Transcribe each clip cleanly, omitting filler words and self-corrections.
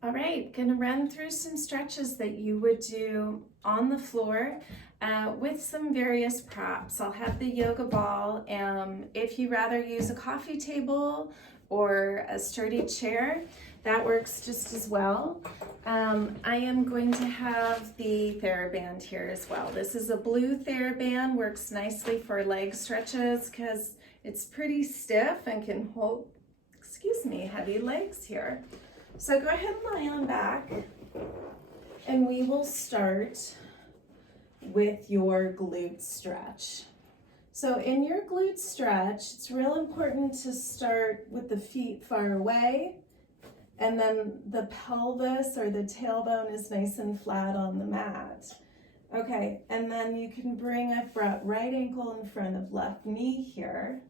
All right, gonna run through some stretches that you would do on the floor with some various props. I'll have the yoga ball. If you rather use a coffee table or a sturdy chair, that works just as well. I am going to have the TheraBand here as well. This is a blue TheraBand, works nicely for leg stretches because it's pretty stiff and can hold, heavy legs here. So go ahead and lie on back, and we will start with your glute stretch. So in your glute stretch, it's real important to start with the feet far away, and then the pelvis or the tailbone is nice and flat on the mat. Okay, and then you can bring up right ankle in front of left knee here.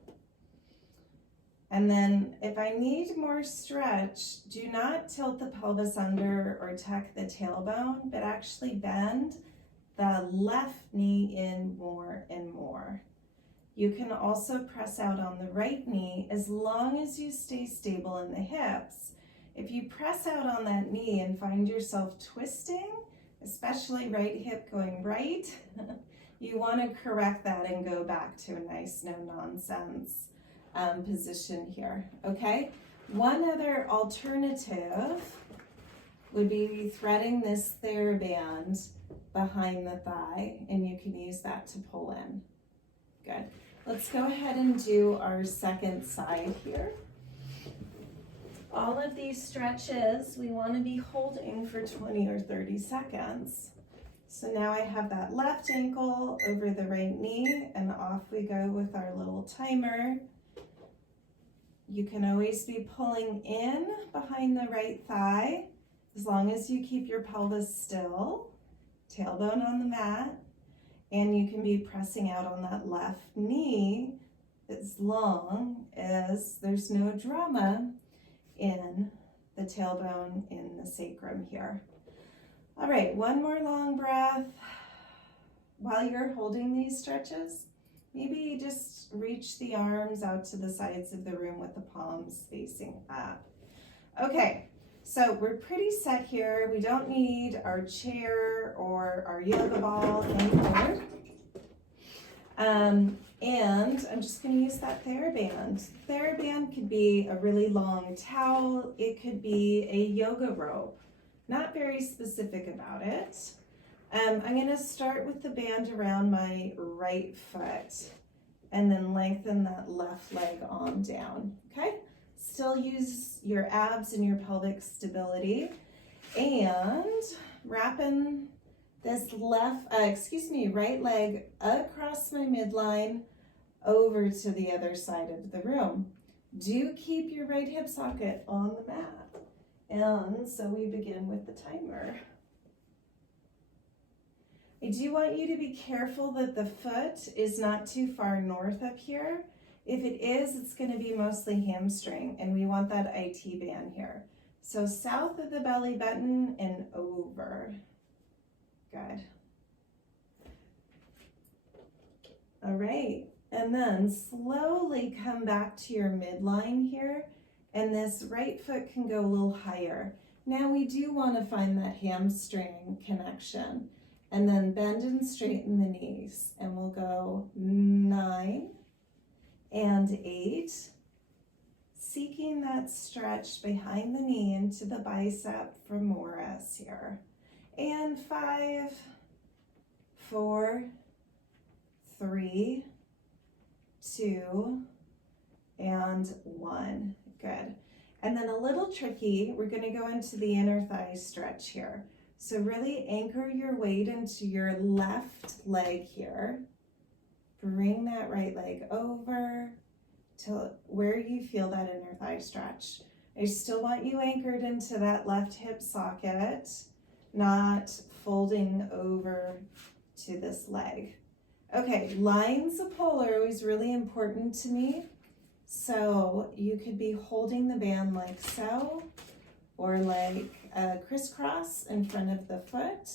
And then if I need more stretch, do not tilt the pelvis under or tuck the tailbone, but actually bend the left knee in more and more. You can also press out on the right knee as long as you stay stable in the hips. If you press out on that knee and find yourself twisting, especially right hip going right, you want to correct that and go back to a nice no-nonsense position here, okay? One other alternative would be threading this TheraBand behind the thigh, and you can use that to pull in. Good. Let's go ahead and do our second side here. All of these stretches, we want to be holding for 20 or 30 seconds. So now I have that left ankle over the right knee, and off we go with our little timer. You can always be pulling in behind the right thigh as long as you keep your pelvis still, tailbone on the mat, and you can be pressing out on that left knee as long as there's no drama in the tailbone in the sacrum here. All right, one more long breath. While you're holding these stretches, maybe just reach the arms out to the sides of the room with the palms facing up. Okay, so we're pretty set here. We don't need our chair or our yoga ball anymore. And I'm just going to use that TheraBand. TheraBand could be a really long towel. It could be a yoga rope. Not very specific about it. I'm going to start with the band around my right foot and then lengthen that left leg on down, okay? Still use your abs and your pelvic stability, and wrapping this right leg across my midline over to the other side of the room. Do keep your right hip socket on the mat. And so we begin with the timer. I do want you to be careful that the foot is not too far north up here. If it is, it's going to be mostly hamstring, and we want that IT band here. So south of the belly button and over. Good. All right, and then slowly come back to your midline here, and this right foot can go a little higher. Now we do want to find that hamstring connection. And then bend and straighten the knees. And we'll go 9 and 8. Seeking that stretch behind the knee into the bicep femoris here. And 5, 4, 3, 2, and 1. Good. And then a little tricky, we're going to go into the inner thigh stretch here. So really anchor your weight into your left leg here. Bring that right leg over to where you feel that inner thigh stretch. I still want you anchored into that left hip socket, not folding over to this leg. Okay, lines of pull are always really important to me. So you could be holding the band like so, or like a crisscross in front of the foot.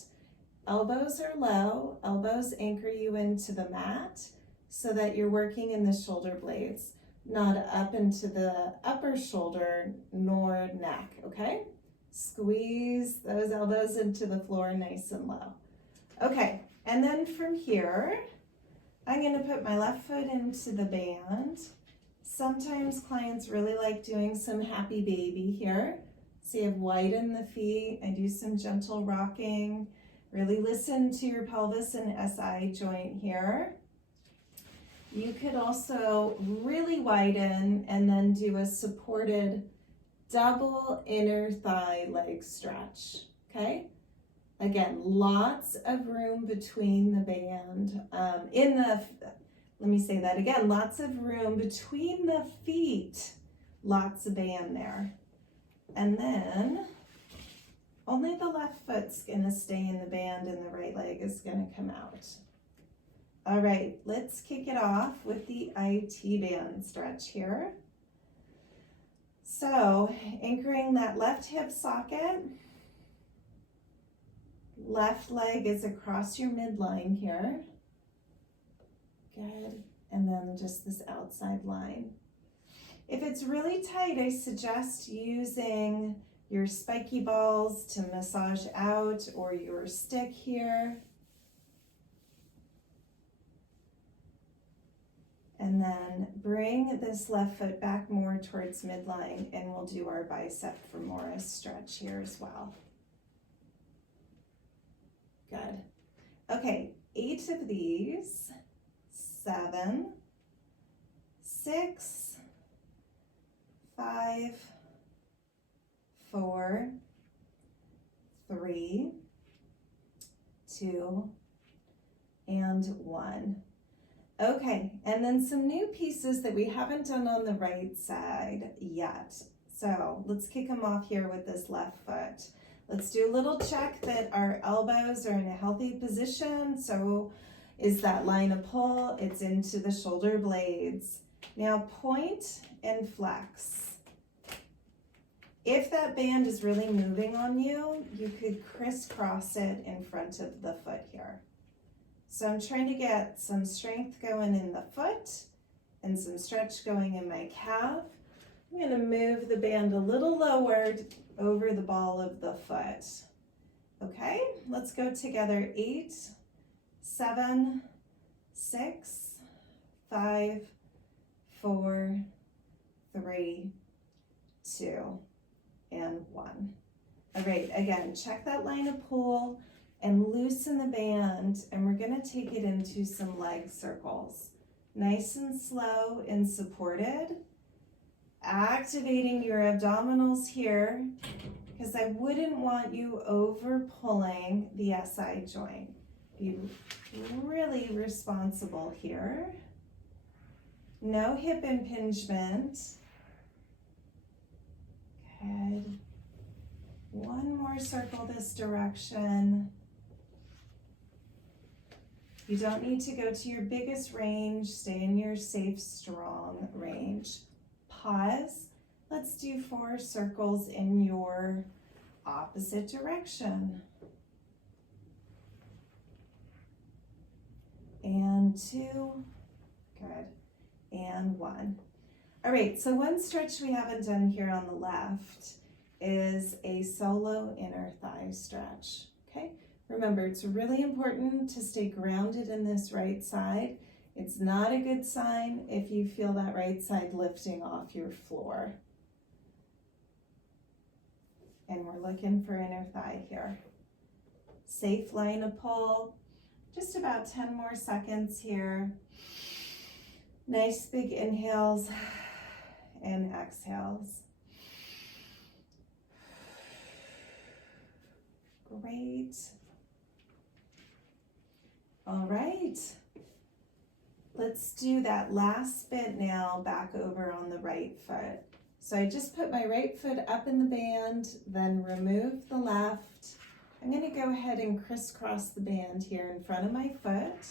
Elbows are low. Elbows anchor you into the mat so that you're working in the shoulder blades, not up into the upper shoulder nor neck, okay? Squeeze those elbows into the floor nice and low. Okay, and then from here, I'm going to put my left foot into the band. Sometimes clients really like doing some happy baby here. So you have widen the feet. I do some gentle rocking. Really listen to your pelvis and SI joint here. You could also really widen and then do a supported double inner thigh leg stretch, okay? Again, lots of room between the band. Let me say that again, lots of room between the feet, lots of band there. And then only the left foot's gonna stay in the band and the right leg is gonna come out. All right, let's kick it off with the IT band stretch here. So anchoring that left hip socket, left leg is across your midline here. Good, and then just this outside line. If it's really tight, I suggest using your spiky balls to massage out or your stick here. And then bring this left foot back more towards midline and we'll do our bicep femoris stretch here as well. Good. Okay, 8 of these. 7, 6, 5, 4, 3, 2, and 1. Okay, and then some new pieces that we haven't done on the right side yet. So let's kick them off here with this left foot. Let's do a little check that our elbows are in a healthy position. So is that line of pull? It's into the shoulder blades. Now point and flex. If that band is really moving on you, you could crisscross it in front of the foot here. So I'm trying to get some strength going in the foot and some stretch going in my calf. I'm going to move the band a little lower over the ball of the foot. Okay, let's go together. 8, 7, 6, 5, 4, 3, 2, and 1. All right, again, check that line of pull and loosen the band, and we're gonna take it into some leg circles. Nice and slow and supported. Activating your abdominals here, because I wouldn't want you over pulling the SI joint. Be really responsible here. No hip impingement. Good. One more circle this direction. You don't need to go to your biggest range. Stay in your safe, strong range. Pause. Let's do 4 circles in your opposite direction. And 2. Good. And 1. All right, so one stretch we haven't done here on the left is a solo inner thigh stretch, okay? Remember, it's really important to stay grounded in this right side. It's not a good sign if you feel that right side lifting off your floor. And we're looking for inner thigh here. Safe line of pull, just about 10 more seconds here. Nice big inhales and exhales. Great. All right. Let's do that last bit now back over on the right foot. So I just put my right foot up in the band, then remove the left. I'm going to go ahead and crisscross the band here in front of my foot.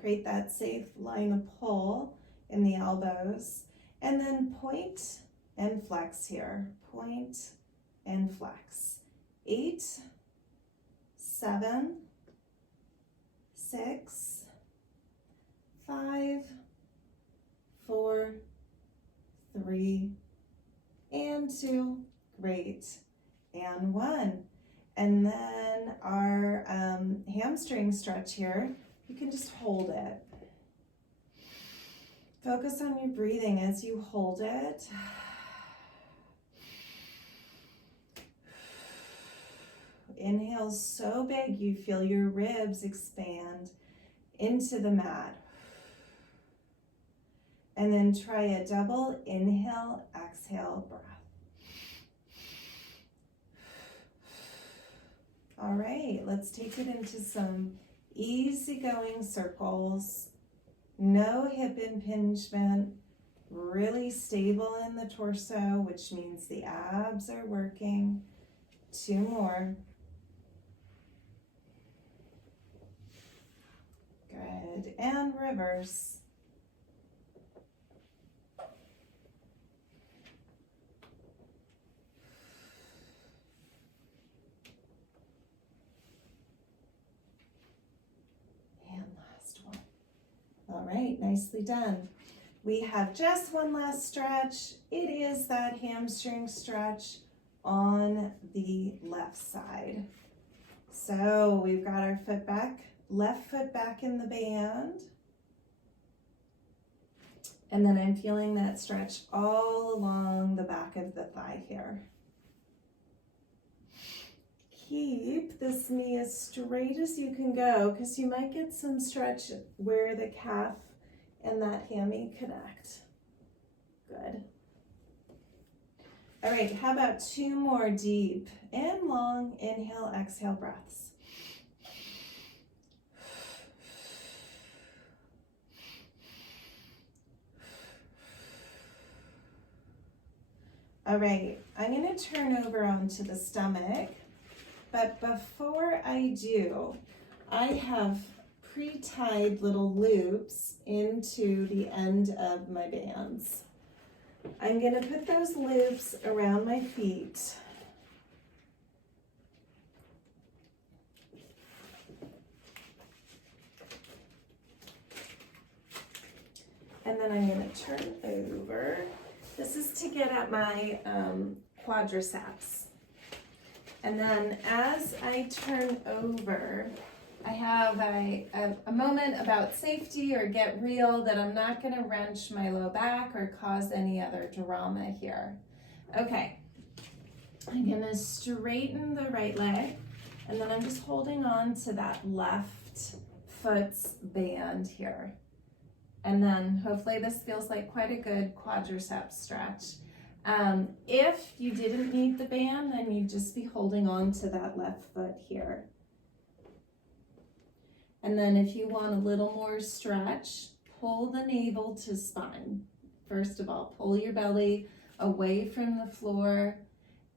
Create that safe line of pull in the elbows. And then point and flex here. Point and flex. 8, 7, 6, 5, 4, 3, and 2. Great. and 1. And then our hamstring stretch here, you can just hold it. Focus on your breathing as you hold it. Inhale so big you feel your ribs expand into the mat. And then try a double inhale, exhale, breath. All right, let's take it into some easygoing circles. No hip impingement, really stable in the torso, which means the abs are working. 2 more. Good, and reverse. And last one. All right, nicely done. We have just one last stretch. It is that hamstring stretch on the left side. So we've got our foot back, left foot back in the band. And then I'm feeling that stretch all along the back of the thigh here. Keep this knee as straight as you can go, because you might get some stretch where the calf and that hammy connect. Good. All right, how about 2 more deep and long inhale, exhale breaths. All right, I'm going to turn over onto the stomach, but before I do, I have pre-tied little loops into the end of my bands. I'm going to put those loops around my feet. And then I'm going to turn over. This is to get at my quadriceps. And then as I turn over, I have a moment about safety or get real that I'm not going to wrench my low back or cause any other drama here. Okay, I'm going to straighten the right leg, and then I'm just holding on to that left foot's band here. And then hopefully this feels like quite a good quadriceps stretch. If you didn't need the band, then you'd just be holding on to that left foot here. And then if you want a little more stretch, pull the navel to spine. First of all, pull your belly away from the floor,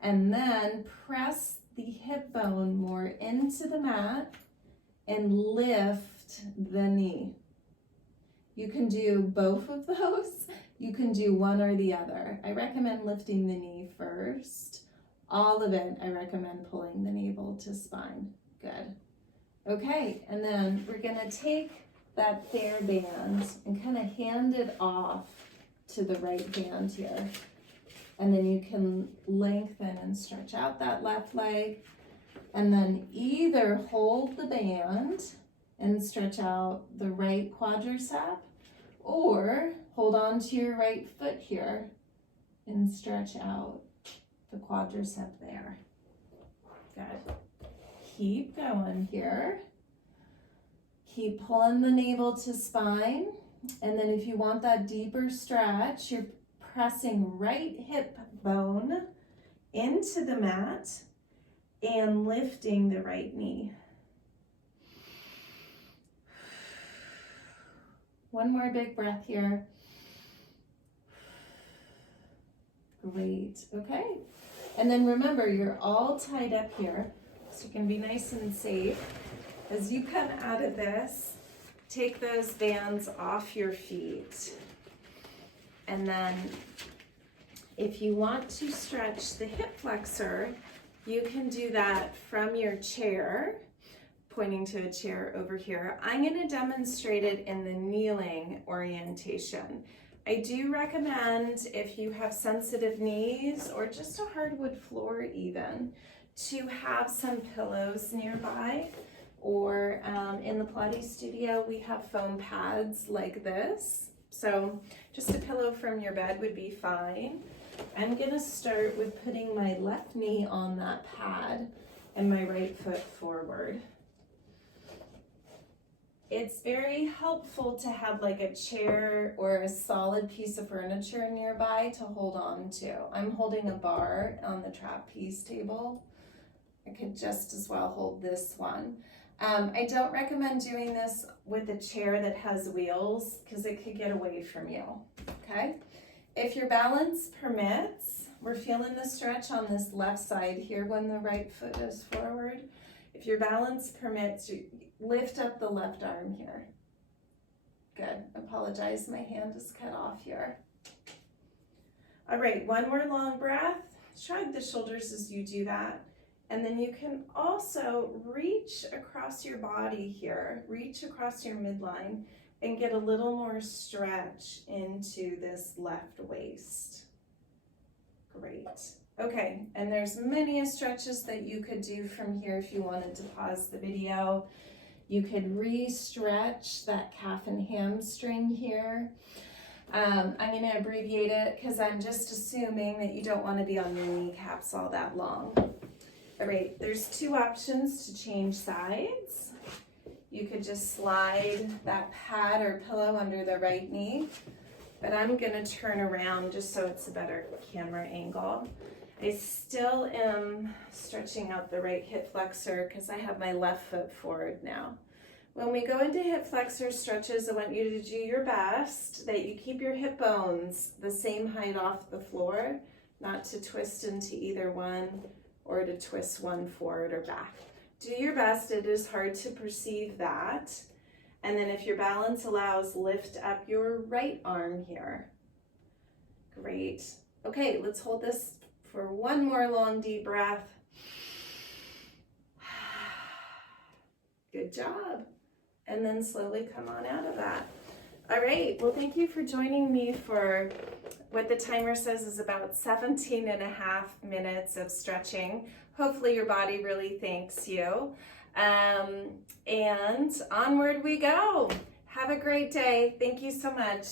and then press the hip bone more into the mat and lift the knee. You can do both of those. You can do one or the other. I recommend lifting the knee first. All of it, I recommend pulling the navel to spine. Good. Okay, and then we're gonna take that fair band and kind of hand it off to the right hand here. And then you can lengthen and stretch out that left leg, and then either hold the band and stretch out the right quadricep, or hold on to your right foot here and stretch out the quadricep there. Good. Keep going here. Keep pulling the navel to spine. And then if you want that deeper stretch, you're pressing right hip bone into the mat and lifting the right knee. One more big breath here. Great, okay. And then remember, you're all tied up here, so you can be nice and safe. As you come out of this, take those bands off your feet. And then if you want to stretch the hip flexor, you can do that from your chair, pointing to a chair over here. I'm going to demonstrate it in the kneeling orientation. I do recommend, if you have sensitive knees or just a hardwood floor even, to have some pillows nearby, or in the Pilates studio we have foam pads like this. So just a pillow from your bed would be fine. I'm gonna start with putting my left knee on that pad and my right foot forward. It's very helpful to have like a chair or a solid piece of furniture nearby to hold on to. I'm holding a bar on the trapeze table. I could just as well hold this one. I don't recommend doing this with a chair that has wheels because it could get away from you, okay? If your balance permits, we're feeling the stretch on this left side here when the right foot is forward. If your balance permits, you lift up the left arm here. Good. Apologize, my hand is cut off here. All right, one more long breath. Shrug the shoulders as you do that. And then you can also reach across your body here, reach across your midline and get a little more stretch into this left waist. Great. Okay, and there's many stretches that you could do from here if you wanted to pause the video. You could re-stretch that calf and hamstring here. I'm going to abbreviate it because I'm just assuming that you don't want to be on your kneecaps all that long. All right, there's two options to change sides. You could just slide that pad or pillow under the right knee, but I'm going to turn around just so it's a better camera angle. I still am stretching out the right hip flexor because I have my left foot forward now. When we go into hip flexor stretches, I want you to do your best that you keep your hip bones the same height off the floor, not to twist into either one or to twist one forward or back. Do your best. It is hard to perceive that. And then if your balance allows, lift up your right arm here. Great. Okay, let's hold this for one more long deep breath. Good job. And then slowly come on out of that. All right, well, thank you for joining me for what the timer says is about 17.5 minutes of stretching. Hopefully your body really thanks you. And onward we go. Have a great day. Thank you so much.